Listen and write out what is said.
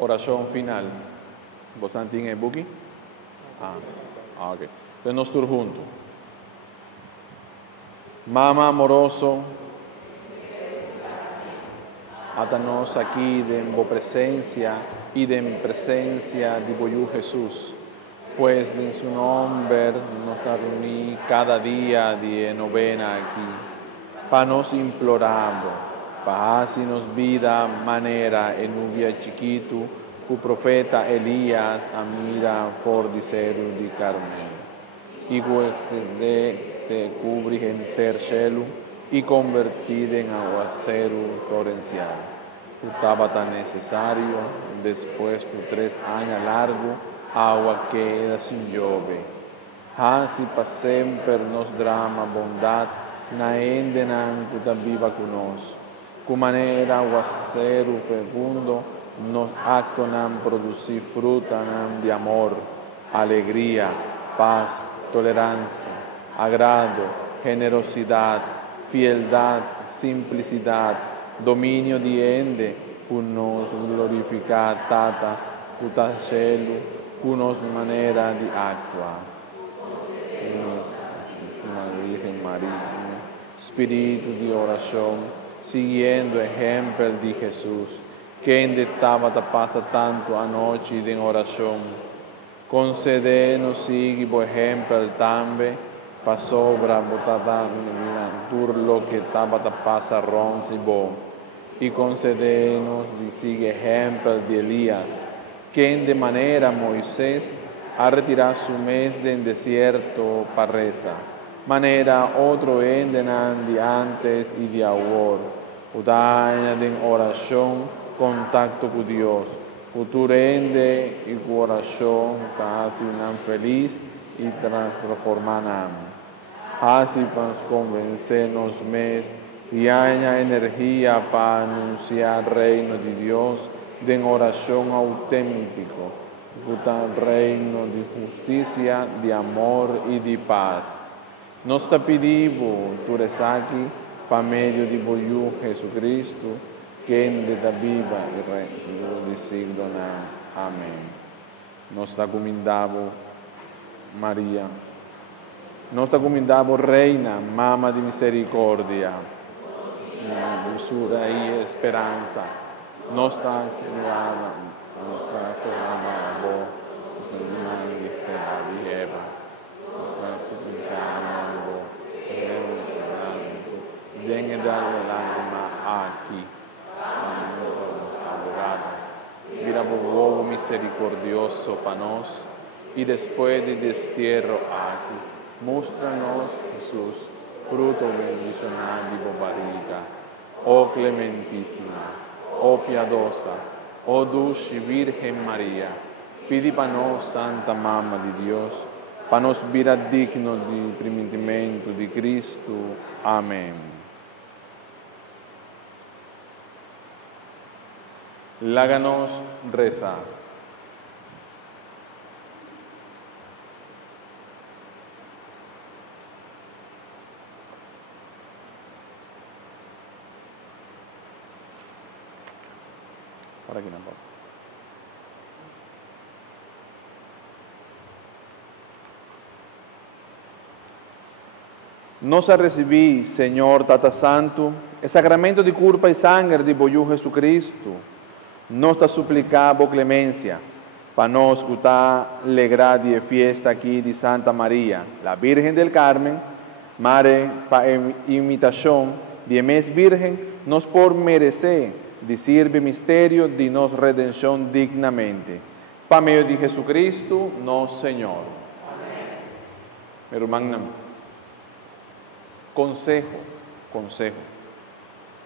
Oración final. ¿Vos tienen el buki? Ok. Entonces nos todos juntos. Mama amoroso, átanos aquí de en presencia y de en presencia de Boyú Jesús, pues en su nombre nos reuní cada día de novena aquí, para nos implorando, para nos vida manera en nubia chiquito, cu profeta Elías amira por diceru de Carmen, y de cubrir en tercelo y convertir en aguacero torrencial. Estaba tan necesario, después de 3 años largo, agua queda sin llover. Así pasem per nos drama bondad, na endenan puta viva cunos. Cu manera aguacero fecundo, nos actonam producir fruta de amor, alegría, paz, tolerancia, agrado, generosidad, fieldad, simplicidad, dominio di ende, nos glorificar tata, puta cielo, nos manera de actuar. Virgen María, espíritu de oración, siguiendo ejemplo de Jesús, que en estaba pasa tanto anoche en oración. Concedernos sigue por ejemplo también, para sobra botada dur lo que estaba pasa ronti bo. Y concedernos sigue ejemplo de Elías, que de manera Moisés a retirar su mes del desierto para reza. Manera otro endenan de antes y de ahora. Udaña de oración, contacto con Dios. Futuro ende y oración casi tan feliz y transformanam. Así para convencernos mes y haya energía para anunciar el reino de Dios de oración auténtico, reino de justicia, de amor y de paz. Nos te pedimos, tú eres aquí, para medio de Boyú Jesucristo, que en de viva y reino de siglo. Amén. Nos te encomendamos, María. Nos te encomendamos, Reina, Mama de misericordia, dulzura y esperanza. Nos te creada, nuestra creada voz, de Eva, den el lágrima aquí, abogado. Mira por misericordioso para nos, y después de destierro aquí, muéstranos Jesús, fruto bendicional de tu barriga, oh clementísima, oh piadosa, oh dulce Virgen María, pidi para nos, Santa Mamma de Dios, para nos vida digno del primitimento de Cristo. Amén. Láganos rezar. Por aquí no. Nos recibí, Señor Tata Santo, el sacramento de culpa y sangre de Boyú Jesucristo. Nos te suplicamos clemencia, para nos escuchar la de fiesta aquí de Santa María, la Virgen del Carmen, Madre para imitación de mes Virgen, nos por merecer de sirve misterio de nos redención dignamente. Para medio de Jesucristo, no Señor. Amén. Consejo.